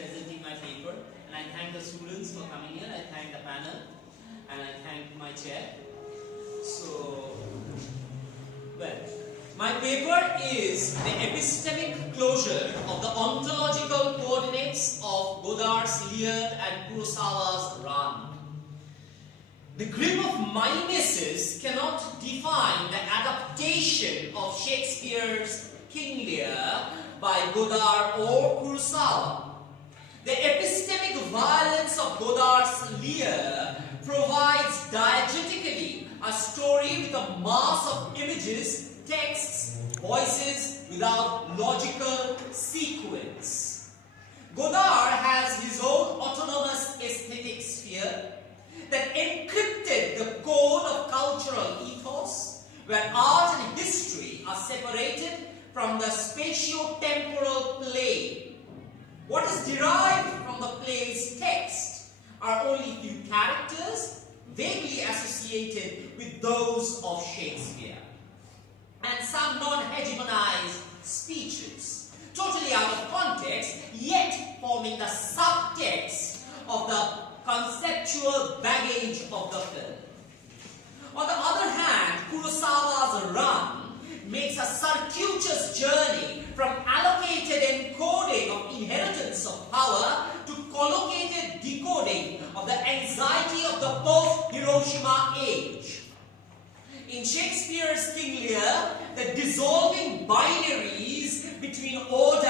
presenting my paper, and I thank the students for coming here, I thank the panel, and I thank my chair. So, well, my paper is the epistemic closure of the ontological coordinates of Godard's Lear and Kurosawa's Run. The grip of mimesis cannot define the adaptation of Shakespeare's King Lear by Godard or Kurosawa. The epistemic violence of Godard's Lear provides diegetically a story with a mass of images, texts, voices without logical sequence. Godard has his own autonomous aesthetic sphere that encrypted the code of cultural ethos, where art and history are separated from the spatio-temporal plane. What is derived from the play's text are only few characters vaguely associated with those of Shakespeare, and some non-hegemonized speeches, totally out of context, yet forming the subtext of the conceptual baggage of the film. On the other hand, Kurosawa's Run makes a circuitous journey from allocated encoding of inheritance of power to collocated decoding of the anxiety of the post-Hiroshima age. In Shakespeare's King Lear, the dissolving binaries between order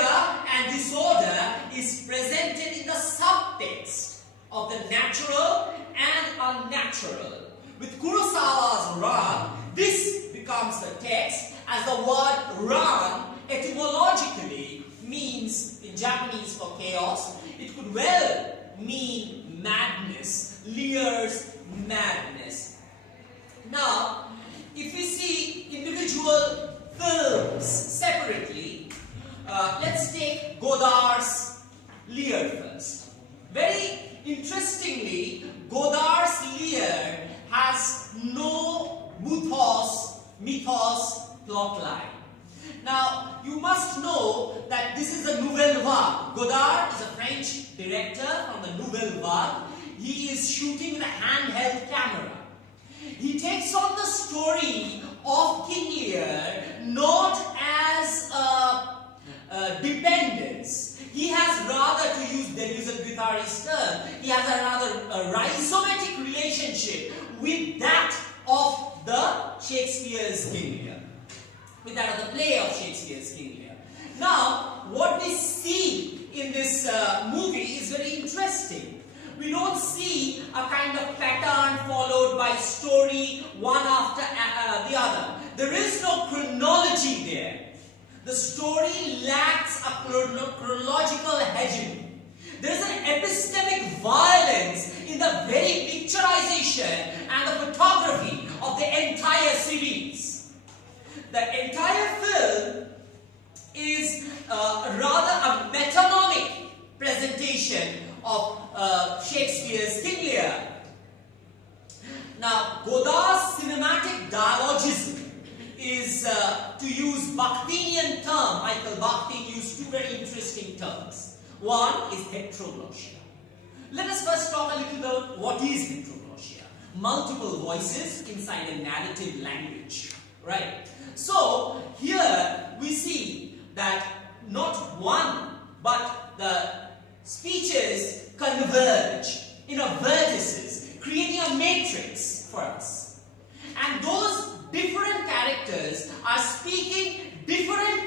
and disorder is presented in the subtext of the natural and unnatural. With Kurosawa's Run, this becomes the text, as the word Run etymologically means, in Japanese for chaos, it could well mean madness, Lear's madness. Now, if we see individual films separately, let's take Godard's Lear first. Very interestingly, Godard's Lear has no mythos plotline. Now, you must know that this is a nouvelle vague. Godard is a French director from the nouvelle vague. He is shooting with a handheld camera. He takes on the story of King Lear not as a dependence. He has rather, to use the Guittarist term, he has a rather rhizomatic relationship with that of the Shakespeare's King Lear, with that of the play of Shakespeare's King Lear. Now, what we see in this movie is very interesting. We don't see a kind of pattern followed by story one after the other. There is no chronology there. The story lacks a chronological hegemony. There is an epistemic violence in the very picturization and the photography of the entire series. The entire film is rather a metonymic presentation of Shakespeare's King Lear. Now, Godard's cinematic dialogism is, to use Bakhtinian term, Michael Bakhtin used two very interesting terms. One is heteroglossia. Let us first talk a little about what is heteroglossia. Multiple voices inside a narrative language, right? So, here we see that not one, but the speeches converge in a vertices, creating a matrix for us. And those different characters are speaking different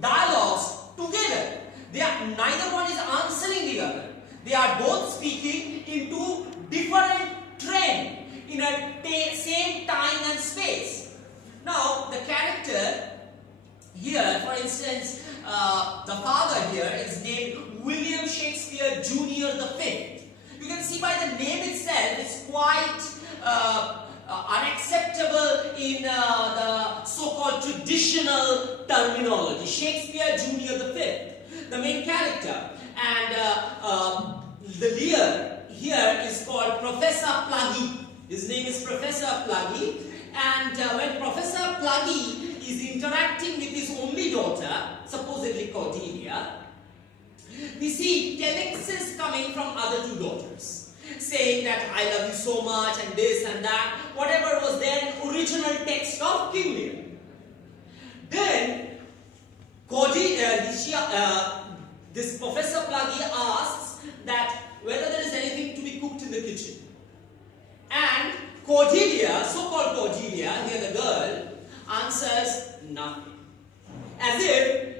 dialogues together. Neither one is answering the other. They are both speaking into different trend in a same time and space. Now, the character here, for instance, the father here is named William Shakespeare Jr. the Fifth. You can see by the name itself, it's quite unacceptable in the so-called traditional terminology. Shakespeare Jr. the Fifth, the main character, and the Lear here is called Professor Pluggy. His name is Professor Pluggy, and when Professor Pluggy is interacting with his only daughter, supposedly Cordelia, we see telexes coming from other two daughters, saying that I love you so much and this and that, whatever was there in original text of King Lear. Then this Professor Pluggy asks that whether there is anything to be cooked in the kitchen. And Cordelia, so-called Cordelia, here the girl, answers nothing. As if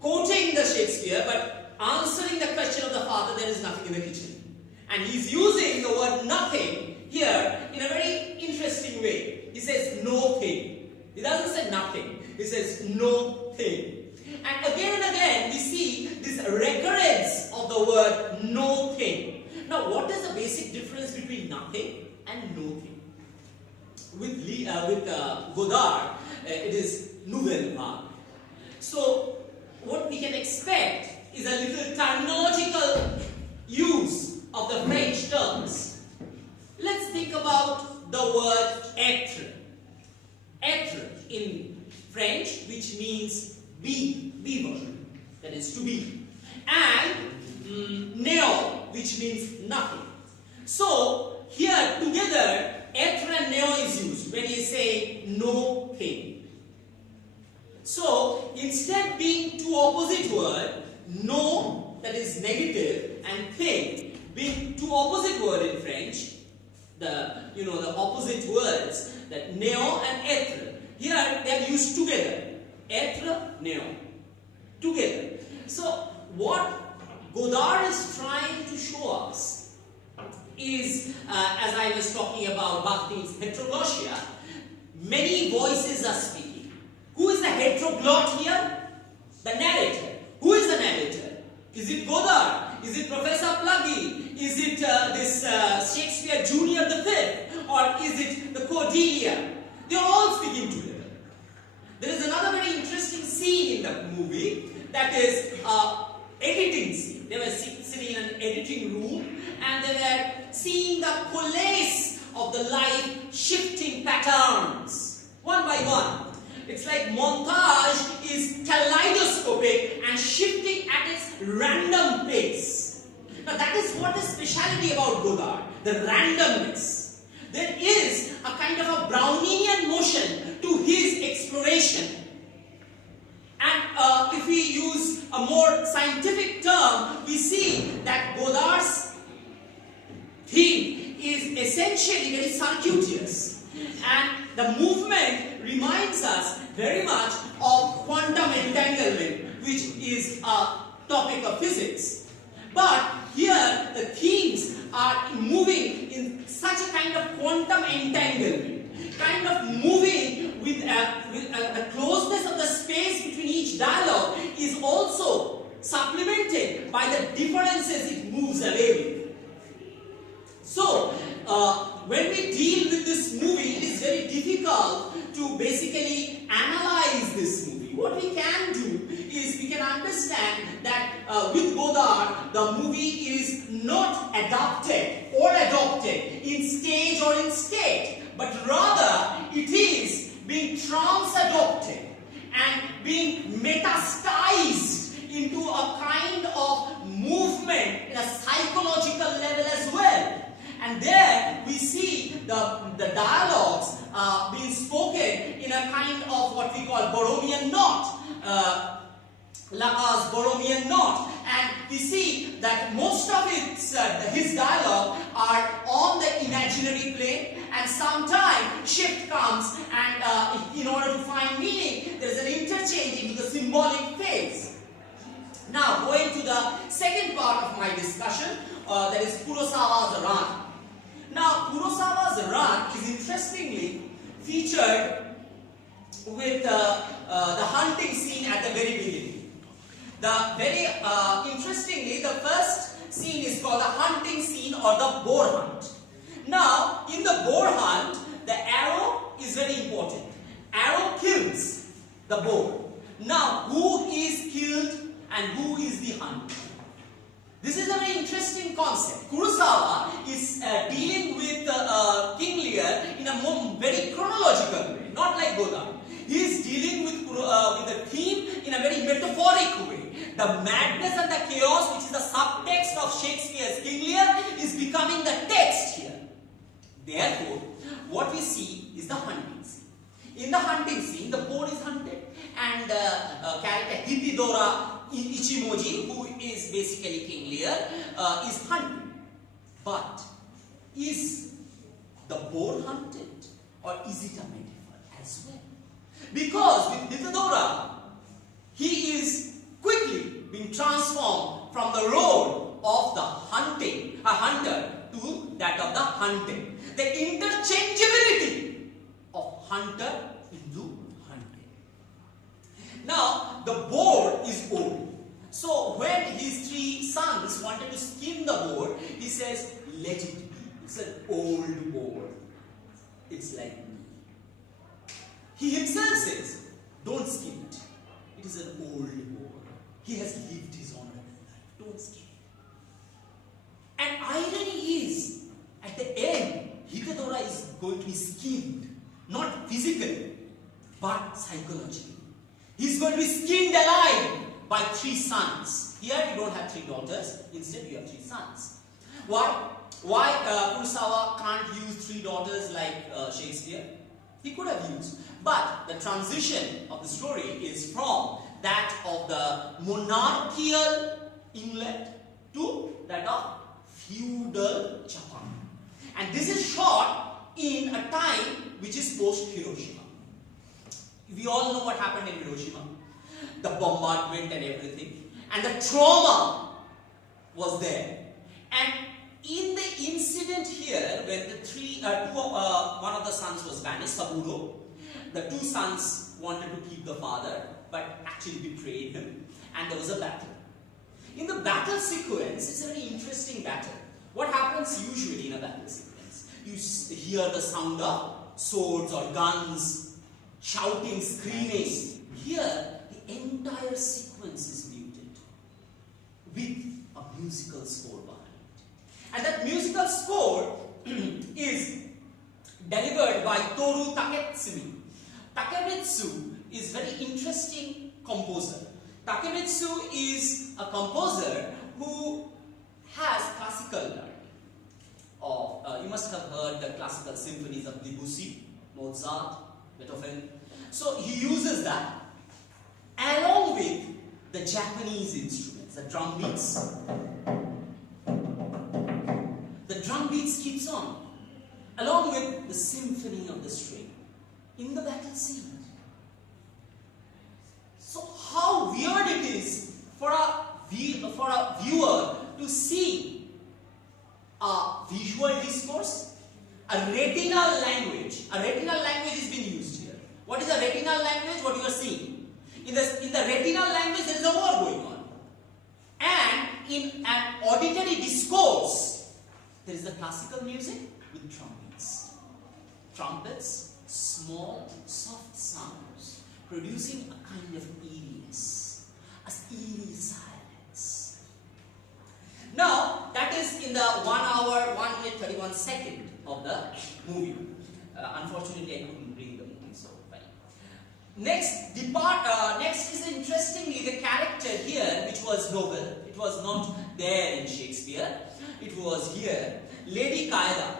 quoting the Shakespeare, but answering the question of the father, there is nothing in the kitchen. And he's using the word nothing here in a very interesting way. He says no thing. He doesn't say nothing. He says no thing. And again we see this recurrence of the word no thing. Now, what is the basic difference between nothing and no thing? With Godard, it is nouvelle vague. So, what we can expect is a little terminological use of the French terms. Let's think about the word être. Être in French, which means be version, that is to be. And néant, which means nothing. So, here together, être and néant is used when you say no thing. So, instead being two opposite words, no, that is negative, and thing, being two opposite words in French, the opposite words, that néant and être, here they are used together. Être, néant, together. So, what Godard is trying to show us is, as I was talking about Bakhtin's heteroglossia, many voices are speaking. Who is the heteroglot here? The narrator. Who is the narrator? Is it Godard? Is it Professor Pluggy? Is it this Shakespeare Junior the Fifth? Or is it the Cordelia? They are all speaking together. There is another very interesting scene in the movie, that is editing scene. They were sitting in an editing room and they were seeing the coalesce of the life shifting patterns one by one. It's like montage is kaleidoscopic and shifting at its random pace. Now that is what is speciality about Godard, the randomness. There is a kind of a Brownian motion to his exploration. And if we use a more scientific term, we see that Godard's theme is essentially very circuitous. And the movement reminds us very much of quantum entanglement, which is a topic of physics. But here the themes are moving in such a kind of quantum entanglement, kind of moving with the closeness of the space between each dialogue is also supplemented by the differences it moves away with. So, when we deal with this movie, it is very difficult to basically analyze this movie. What we can do is we can understand that with Godard, the movie is not adapted or adopted in stage or in state, but rather it is being trans-adopted and being metastasized into a kind of movement in a psychological level as well. And there we see the dialogues being spoken in a kind of what we call Borromean knot, Lacan's Borromean knot, and we see that most of his dialogue are on the imaginary plane, and sometimes shift comes, and in order to find meaning, there is an interchange into the symbolic phase. Now, going to the second part of my discussion, that is Kurosawa's Run. Now, Kurosawa's Run is interestingly featured with the hunting scene at the very beginning. Interestingly, the first scene is called the hunting scene or the boar hunt. Now, in the boar hunt, the arrow is very important. Arrow kills the boar. Now, who is killed and who is the hunter? This is a very interesting concept. Kurosawa is dealing with King Lear in a very chronological way, not like Godard. He is dealing with the theme in a very metaphoric way. the madness and the chaos, which is the subtext of Shakespeare's King Lear, is becoming the text here. Therefore, what we see is the hunting scene. In the hunting scene, the boar is hunted, and character Hithidora Ichimoji, who is basically King Lear, is hunted. But is the boar hunted, or is it a metaphor as well? Because with Hithidora, he is quickly being transformed from the role of the hunter to that of the hunted. The interchangeability of hunter into hunted. Now, the boar is old. So, when his 3 sons wanted to skin the boar, he says, let it be. It's an old boar. It's like me. He himself says, don't skin it. It is an old boar. He has lived his honorable life. Don't skin it. And irony is, at the end, Hithidora is going to be skinned. Not physically, but psychologically. He's going to be skinned alive by 3 sons. Here you don't have 3 daughters. Instead, you have 3 sons. Why Kurosawa can't use 3 daughters like Shakespeare? He could have used. But the transition of the story is from that of the monarchical England to that of feudal Japan. And this is shot in a time which is post-Hiroshima. We all know what happened in Hiroshima. The bombardment and everything. And the trauma was there. And in the incident here, when the one of the sons was banished, Saburo, the 2 sons wanted to keep the father, but actually betrayed him, and there was a battle. In the battle sequence, it's a very interesting battle. What happens usually in a battle sequence? You hear the sound of swords or guns, shouting, screaming. Here, the entire sequence is muted with a musical score behind it. And that musical score is delivered by Toru Takemitsu. Takemitsu is a very interesting composer. Takemitsu is a composer who has classical learning. You must have heard the classical symphonies of Debussy, Mozart, Beethoven. So he uses that along with the Japanese instruments, the drum beats. The drum beats keeps on, along with the symphony of the string in the battle scene. So how weird it is for a viewer to see a visual discourse, a retinal language. A retinal language is being used here. What is a retinal language? What you are seeing. In the retinal language, there is a war going on. And in an auditory discourse, there is the classical music with trumpets. Trumpets, small, soft sounds, producing a kind of eeriness, an eerie silence. Now, that is in the 1 hour, 1 minute, 31 second of the movie. Unfortunately, I couldn't bring the movie, so fine. Next is interestingly the character here, which was novel. It was not there in Shakespeare. It was here. Lady Qaeda.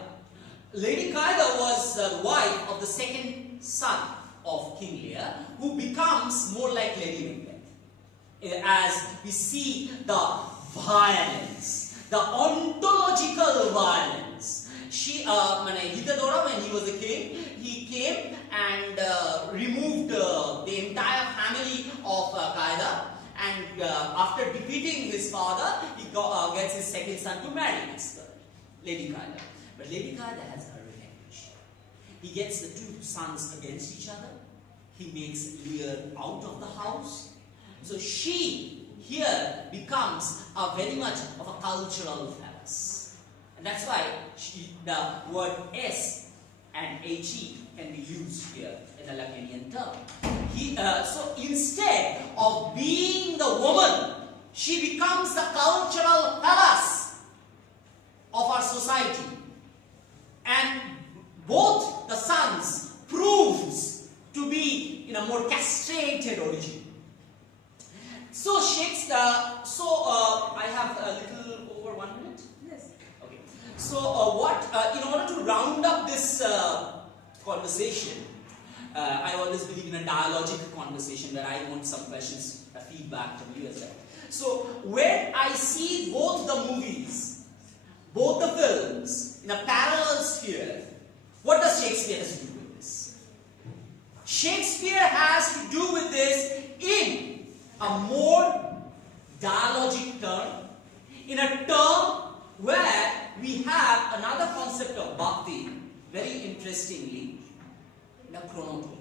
Lady Qaeda was the wife of the 2nd son of King Lear, who becomes more like Lady Macbeth. As we see the violence, the ontological violence. Hithidora, when he was a king, he came and removed the entire family of Qaeda, and after defeating his father, he gets his 2nd son to marry this girl, Lady Qaeda. But Lady Qaeda has her revenge. He gets the 2 sons against each other. He makes Lear out of the house. So she here becomes very much of a cultural phallus. And that's why the word S and HE can be used here in a Lacanian term. So instead of being the woman, she becomes the cultural phallus of our society. And both the sons proves to be in a more castrated origin. So I have a little over 1 minute. Yes. Okay. So in order to round up this conversation, I always believe in a dialogic conversation where I want some questions, feedback from you as well. So when I see both the movies, both the films in a parallel sphere, what does Shakespeare have to do with this? Shakespeare has to do with this in a more dialogic term, in a term where we have another concept of bhakti, very interestingly, the chronotope,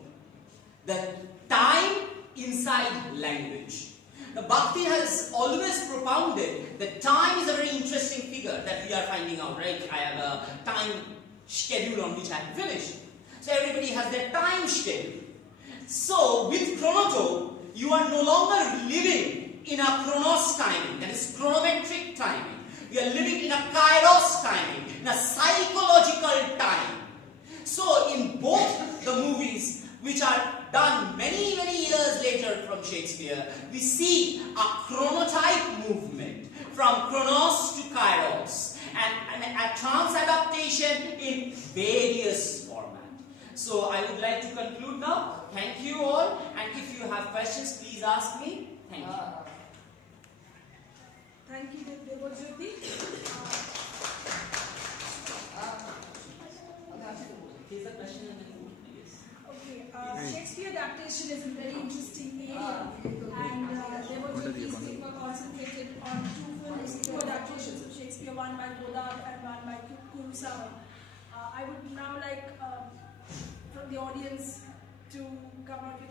the time inside language. Now, Bhakti has always propounded that time is a very interesting figure that we are finding out, right? I have a time schedule on which I have finished. So everybody has their time schedule. So with chronotope, you are no longer living in a chronos timing, that is chronometric timing. We are living in a kairos timing, in a psychological time. So in both the movies, which are done many, many years later from Shakespeare, we see a chronotype movement from chronos to kairos, and a trans-adaptation in various formats. So I would like to conclude now. Thank you all, and if you have questions, please ask me. Thank you. Thank you, Devojyoti. Here's a question and then yes. Okay, Shakespeare adaptation is a very interesting area, and Devojyoti's paper concentrated on two adaptations of Shakespeare, one by Godard and one by Kurosawa. I would now like from the audience to come out with